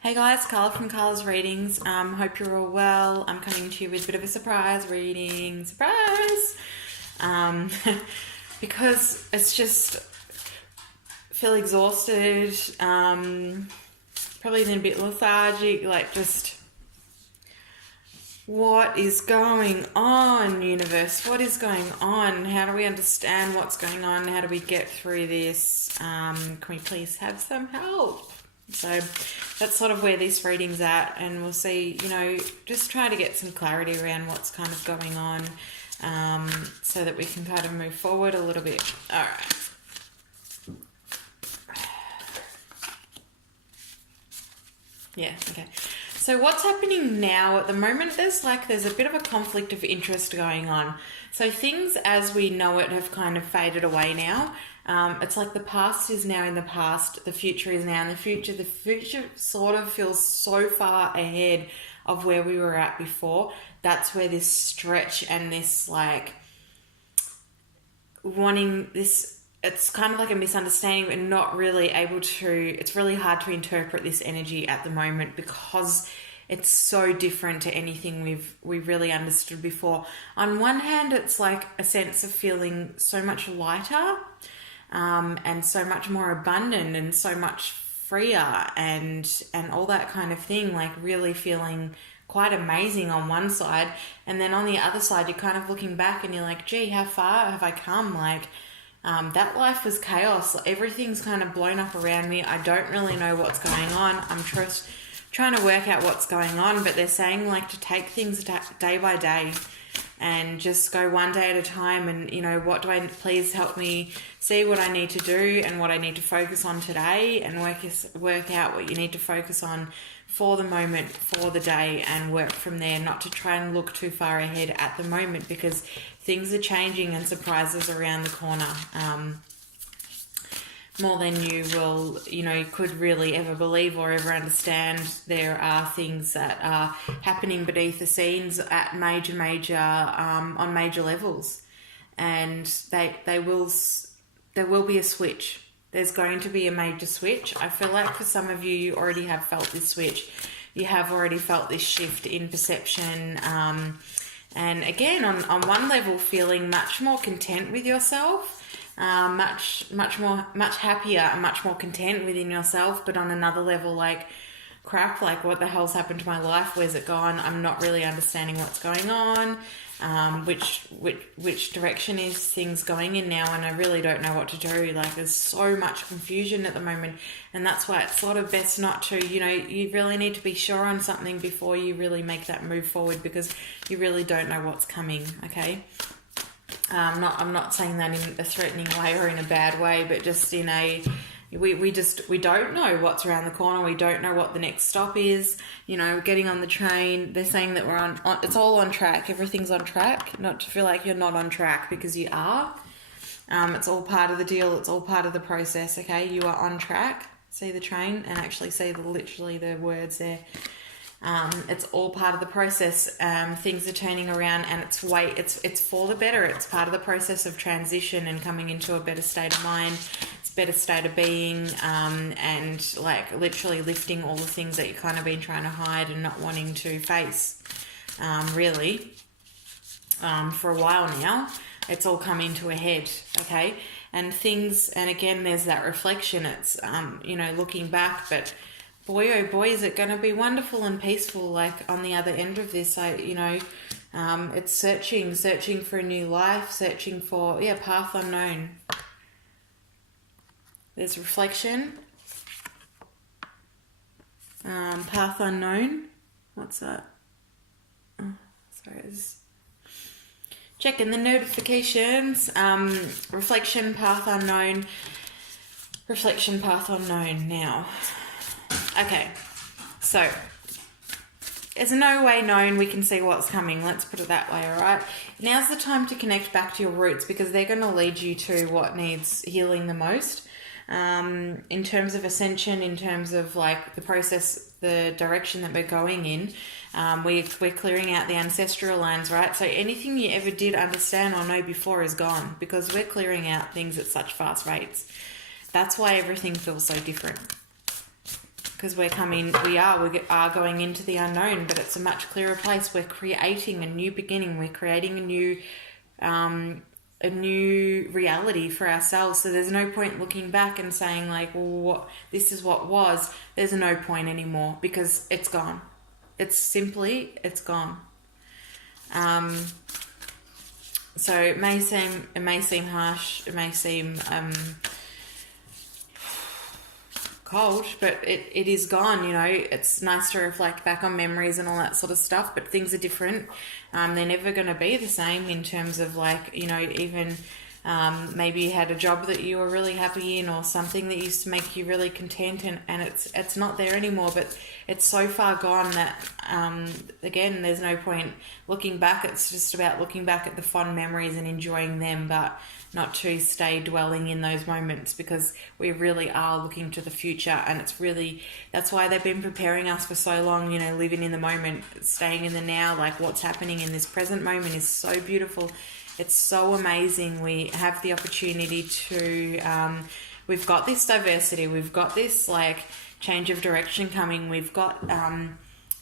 Hey guys, Carla from Carla's Readings. Hope you're all well. I'm coming to you with a bit of a surprise reading. Surprise! Um, because it's just feel exhausted, probably then a bit lethargic, like just what is going on, universe? What is going on? How do we understand what's going on? How do we get through this? Can we please have some help? So that's sort of where this reading's at, and we'll see, just try to get some clarity around what's kind of going on, so that we can kind of move forward a little bit. All right. Yeah, okay. So what's happening now at the moment, there's a bit of a conflict of interest going on. So things as we know it have kind of faded away now. It's like the past is now in the past, the future is now in the future. The future sort of feels so far ahead of where we were at before. That's where this stretch and this wanting this, it's kind of like a misunderstanding, but not really able to, it's really hard to interpret this energy at the moment because it's so different to anything we've really understood before. On one hand, it's like a sense of feeling so much lighter, and so much more abundant and so much freer and all that kind of thing, like really feeling quite amazing on one side. And then on the other side, you're kind of looking back and you're like, gee, how far have I come? That life was chaos. Everything's kind of blown up around me. I don't really know what's going on. I'm just trying to work out what's going on, but they're saying to take things day by day and just go one day at a time. And, what do I, please help me see what I need to do and what I need to focus on today, and work out what you need to focus on for the moment, for the day, and work from there, not to try and look too far ahead at the moment because things are changing and surprises around the corner. More than you will, could really ever believe or ever understand. There are things that are happening beneath the scenes at major, on major levels. And there will be a switch. There's going to be a major switch. I feel like for some of you, you already have felt this switch. You have already felt this shift in perception. And again, on one level, feeling much more content with yourself. Much happier and much more content within yourself, but on another level, crap, what the hell's happened to my life? Where's it gone? I'm not really understanding what's going on. Which direction is things going in now? And I really don't know what to do. There's so much confusion at the moment, and that's why it's sort of best not to, you really need to be sure on something before you really make that move forward, because you really don't know what's coming. Okay. I'm not saying that in a threatening way or in a bad way, but just in a, we don't know what's around the corner. We don't know what the next stop is. Getting on the train, they're saying that we're on it's all on track. Everything's on track. Not to feel like you're not on track, because you are. It's all part of the deal. It's all part of the process. Okay, you are on track. See the train and actually see literally the words there. It's all part of the process. Things are turning around, and it's for the better. It's part of the process of transition and coming into a better state of mind. It's a better state of being, and literally lifting all the things that you've kind of been trying to hide and not wanting to face, really, for a while now. It's all coming to a head, okay? And again, there's that reflection. It's, looking back, but boy, oh boy, is it going to be wonderful and peaceful, on the other end of this. It's searching for a new life, searching for, path unknown. There's reflection. Path unknown. What's that? Oh, sorry, checking the notifications. Reflection, path unknown. Reflection, path unknown now. Okay, so there's no way known we can see what's coming. Let's put it that way, all right? Now's the time to connect back to your roots, because they're going to lead you to what needs healing the most. In terms of ascension, in terms of the process, the direction that we're going in, we're clearing out the ancestral lines, right? So anything you ever did understand or know before is gone, because we're clearing out things at such fast rates. That's why everything feels so different. because we are going into the unknown, but it's a much clearer place. We're creating a new beginning. We're creating a new reality for ourselves. So there's no point looking back and saying like, well, this is what was. There's no point anymore because it's gone. It's gone. So it may seem harsh. It may seem cold, but it is gone. It's nice to reflect back on memories and all that sort of stuff, but things are different. They're never going to be the same in terms of like, even maybe you had a job that you were really happy in or something that used to make you really content, and it's not there anymore, but it's so far gone that again, there's no point looking back. It's just about looking back at the fond memories and enjoying them, but not to stay dwelling in those moments, because we really are looking to the future, and that's why they've been preparing us for so long, living in the moment, staying in the now. Like what's happening in this present moment is so beautiful. It's so amazing. We have the opportunity to, we've got this diversity, we've got this like change of direction coming, we've got,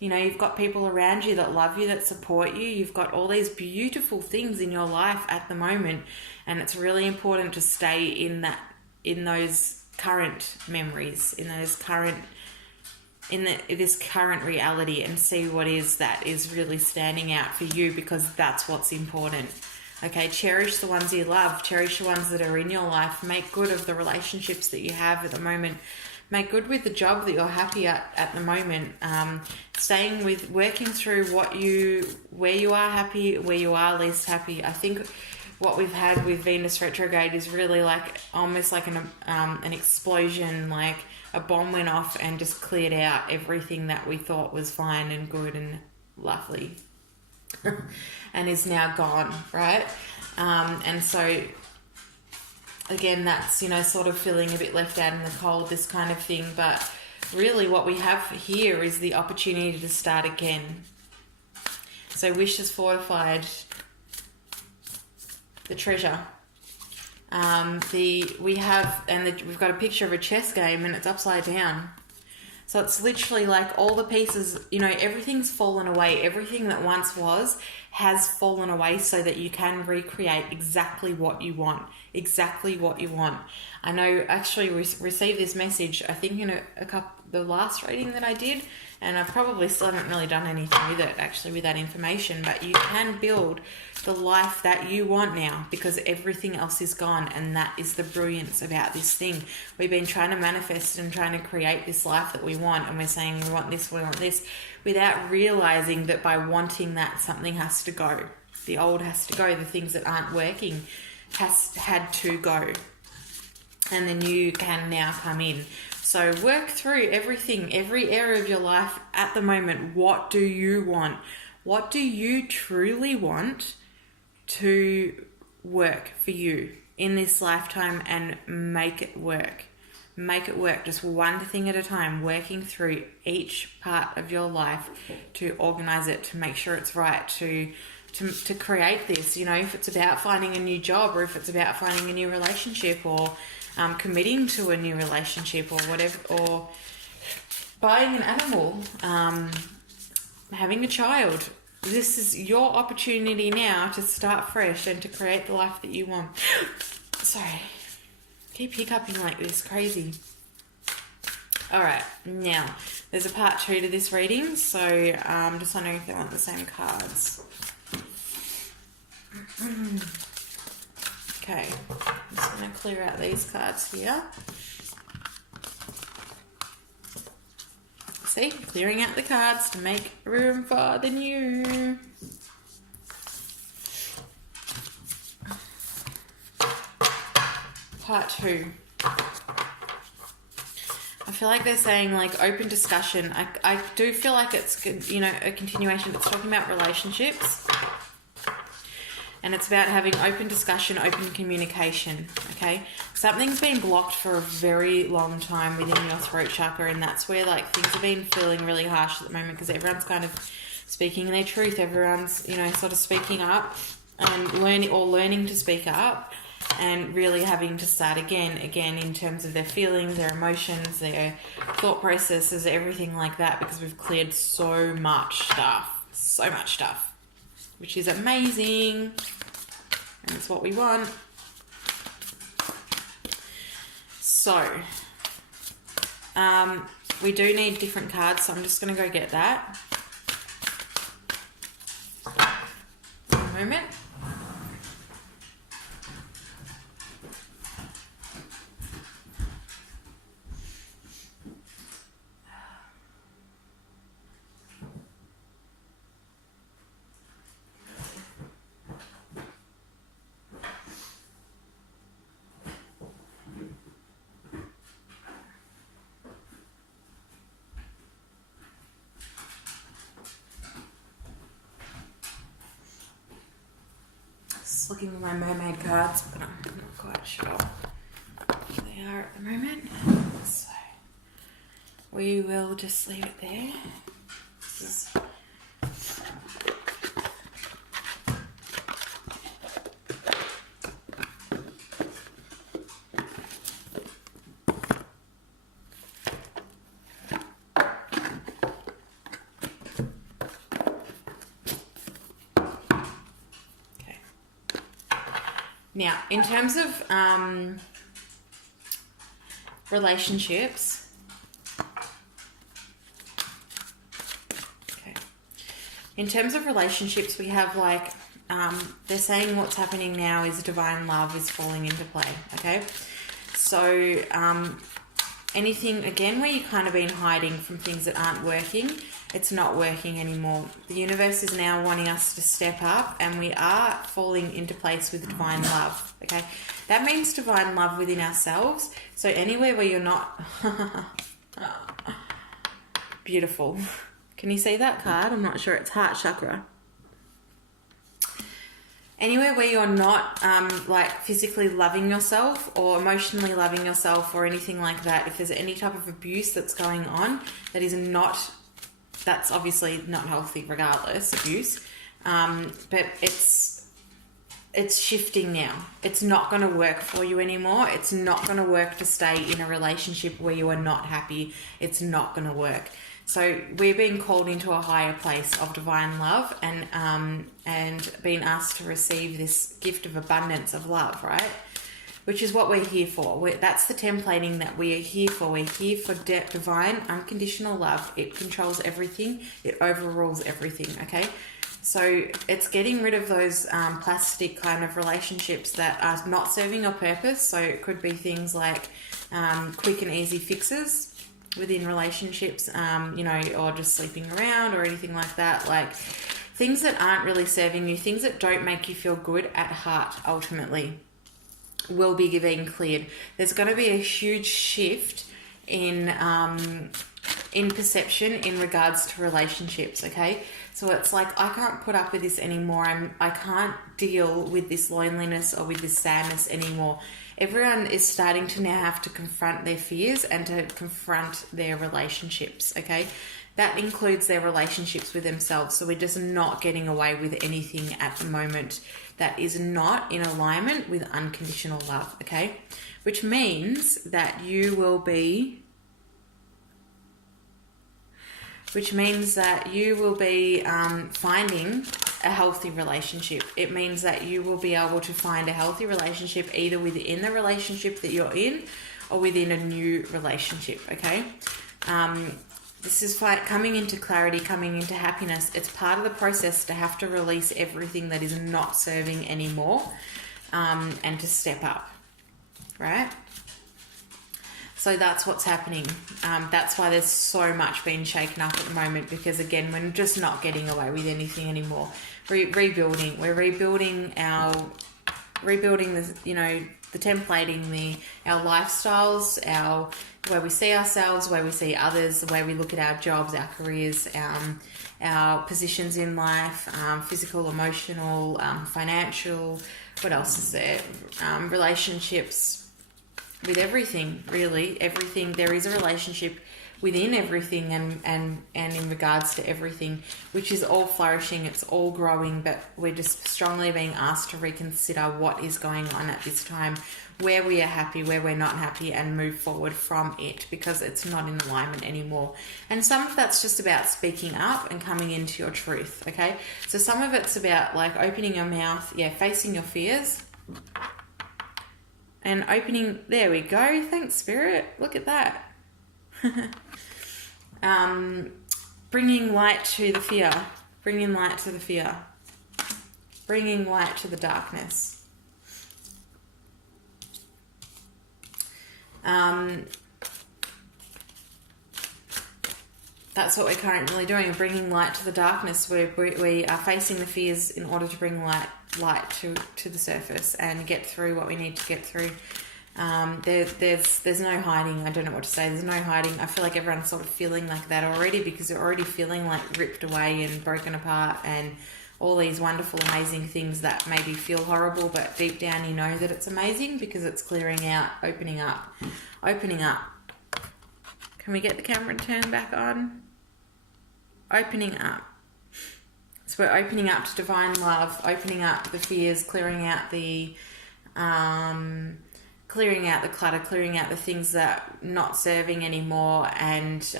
you've got people around you that love you, that support you, you've got all these beautiful things in your life at the moment, and it's really important to stay in those current memories, this current reality, and see what is that is really standing out for you, because that's what's important. Okay, cherish the ones you love, cherish the ones that are in your life, make good of the relationships that you have at the moment, make good with the job that you're happy at the moment, working through where you are happy, where you are least happy. I think what we've had with Venus retrograde is really like almost like an explosion, like a bomb went off and just cleared out everything that we thought was fine and good and lovely and is now gone, right? And so again, that's, sort of feeling a bit left out in the cold, this kind of thing. But really what we have here is the opportunity to start again. So wish is fortified. The treasure. We've got a picture of a chess game and it's upside down. So it's literally like all the pieces, everything's fallen away. Everything that once was has fallen away so that you can recreate exactly what you want. Exactly what you want. I know actually received this message, I think in the last reading that I did, and I probably still haven't really done anything with it actually with that information, but you can build the life that you want now because everything else is gone, and that is the brilliance about this thing. We've been trying to manifest and trying to create this life that we want, and we're saying we want this, without realizing that by wanting that, something has to go. The old has to go, the things that aren't working had to go, and the new can now come in. So work through everything, every area of your life at the moment. What do you want? What do you truly want to work for you in this lifetime, and make it work? Make it work, just one thing at a time, working through each part of your life to organize it, to make sure it's right, to create this, if it's about finding a new job, or if it's about finding a new relationship, or committing to a new relationship, or whatever, or buying an animal, having a child. This is your opportunity now to start fresh and to create the life that you want. Sorry, keep hiccuping like this, crazy. All right, now there's a part 2 to this reading, so I'm just wondering if they want the same cards. Okay, I'm just going to clear out these cards here. See, clearing out the cards to make room for the new. Part 2. I feel like they're saying like open discussion. I do feel like it's, a continuation. It's talking about relationships. And it's about having open discussion, open communication, okay? Something's been blocked for a very long time within your throat chakra, and that's where, like, things have been feeling really harsh at the moment because everyone's kind of speaking their truth. Everyone's, sort of speaking up and learning to speak up. and really having to start again in terms of their feelings, their emotions, their thought processes, everything like that, because we've cleared so much stuff, which is amazing, and it's what we want. So, we do need different cards, so I'm just going to go get that. One moment. Looking at my mermaid cards, but I'm not quite sure where they are at the moment. So we will just leave it there. Now, in terms of relationships, we have like, they're saying what's happening now is divine love is falling into play, okay? So, anything, again, where you've kind of been hiding from things that aren't working, it's not working anymore. The universe is now wanting us to step up, and we are falling into place with divine love, okay? That means divine love within ourselves. So anywhere where you're not... Beautiful. Can you see that card? I'm not sure. It's heart chakra. Anywhere where you're not like physically loving yourself or emotionally loving yourself or anything like that, if there's any type of abuse that's going on that is not... That's obviously not healthy regardless, abuse. But it's shifting now. It's not going to work for you anymore. It's not going to work to stay in a relationship where you are not happy. It's not going to work. So we're being called into a higher place of divine love and being asked to receive this gift of abundance of love, right? Which is what we're here for. That's the templating that we are here for. We're here for divine, unconditional love. It controls everything. It overrules everything, okay? So it's getting rid of those plastic kind of relationships that are not serving your purpose. So it could be things like quick and easy fixes within relationships, or just sleeping around or anything like that. Like things that aren't really serving you, things that don't make you feel good at heart ultimately, will be being cleared. There's going to be a huge shift in perception in regards to relationships, okay? So it's like, I can't put up with this anymore. I can't deal with this loneliness or with this sadness anymore. Everyone is starting to now have to confront their fears and to confront their relationships, okay? That includes their relationships with themselves. So we're just not getting away with anything at the moment that is not in alignment with unconditional love, okay? Which means that you will be... finding a healthy relationship. It means that you will be able to find a healthy relationship either within the relationship that you're in or within a new relationship, okay? This is coming into clarity, coming into happiness. It's part of the process to have to release everything that is not serving anymore, and to step up, right? So that's what's happening. That's why there's so much being shaken up at the moment, because again, we're just not getting away with anything anymore. Rebuilding. We're rebuilding the templating, our lifestyles, where we see ourselves, where we see others, the way we look at our jobs, our careers, our positions in life, physical, emotional, financial. What else is there? Relationships with everything, really. Everything. There is a relationship within everything and in regards to everything, which is all flourishing, it's all growing, but we're just strongly being asked to reconsider what is going on at this time, where we are happy, where we're not happy, and move forward from it, because it's not in alignment anymore. And some of that's just about speaking up and coming into your truth, okay? So some of it's about like opening your mouth, facing your fears, and opening, there we go, thanks Spirit, look at that. Bringing light to the fear, bringing light to the fear, bringing light to the darkness. That's what we're currently doing, bringing light to the darkness. We are facing the fears in order to bring light to the surface and get through what we need to get through. There's no hiding. I don't know what to say. There's no hiding. I feel like everyone's sort of feeling like that already, because they're already feeling like ripped away and broken apart and all these wonderful, amazing things that maybe feel horrible, but deep down you know that it's amazing because it's clearing out, opening up. Can we get the camera turned back on? Opening up. So we're opening up to divine love, opening up the fears, clearing out the clutter, clearing out the things that are not serving anymore, and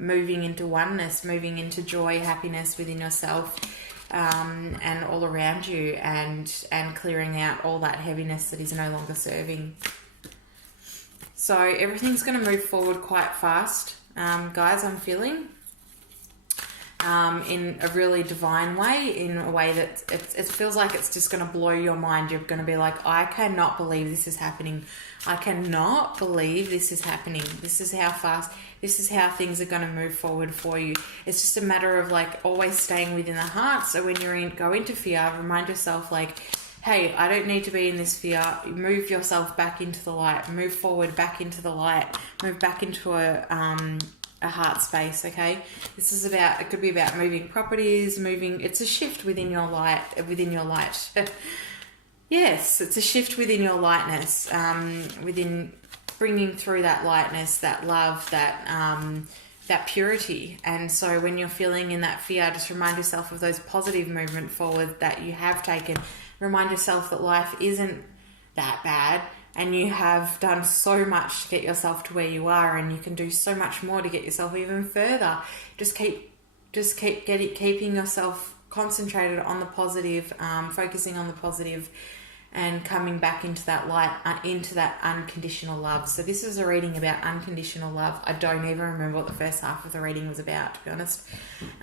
moving into oneness, moving into joy, happiness within yourself, and all around you, and clearing out all that heaviness that is no longer serving. So everything's going to move forward quite fast, guys, I'm feeling. In a really divine way, in a way that it feels like it's just going to blow your mind. You're going to be like, I cannot believe this is happening. I cannot believe this is happening. This is how fast, this is how things are going to move forward for you. It's just a matter of like always staying within the heart. So when go into fear, remind yourself like, hey, I don't need to be in this fear. Move yourself back into the light. Move forward back into the light. Move back into a heart space, okay? This is about, it could be about moving properties, it's a shift within your light. Yes, it's a shift within your lightness, within bringing through that lightness, that love, that purity. And so when you're feeling in that fear, just remind yourself of those positive movement forward that you have taken. Remind yourself that life isn't that bad, and you have done so much to get yourself to where you are, and you can do so much more to get yourself even further. Just keep keeping yourself concentrated on the positive, focusing on the positive, and coming back into that light, into that unconditional love. So this is a reading about unconditional love. I don't even remember what the first half of the reading was about, to be honest.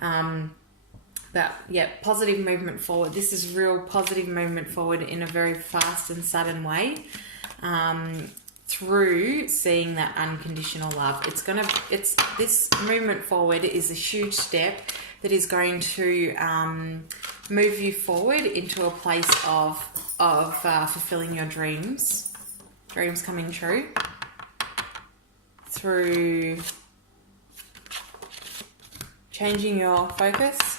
But yeah, positive movement forward. This is real positive movement forward in a very fast and sudden way. Through seeing that unconditional love. This movement forward is a huge step that is going to move you forward into a place of fulfilling your dreams coming true, through changing your focus.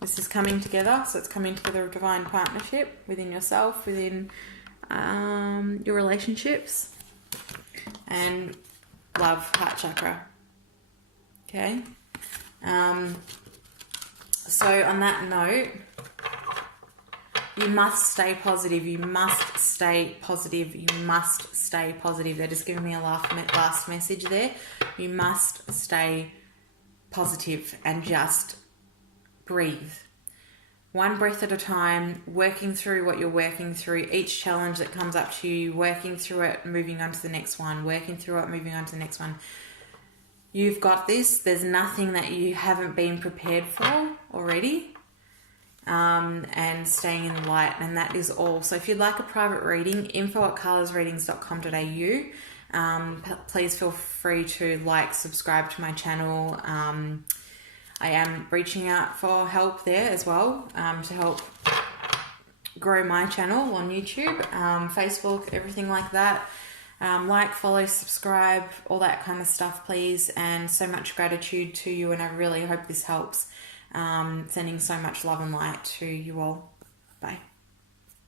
This is coming together, so it's coming together of divine partnership within yourself, within your relationships, and love, heart chakra. Okay. So on that note, you must stay positive. You must stay positive. You must stay positive. They're just giving me a last message there. You must stay positive and just breathe. One breath at a time, working through what you're working through, each challenge that comes up to you, working through it, moving on to the next one, working through it, moving on to the next one. You've got this. There's nothing that you haven't been prepared for already. And staying in the light, and that is all. So if you'd like a private reading, info@carlasreadings.com.au. Please feel free to subscribe to my channel. I am reaching out for help there as well, to help grow my channel on YouTube, Facebook, everything like that. Follow, subscribe, all that kind of stuff, please. And so much gratitude to you, and I really hope this helps. Sending so much love and light to you all. Bye.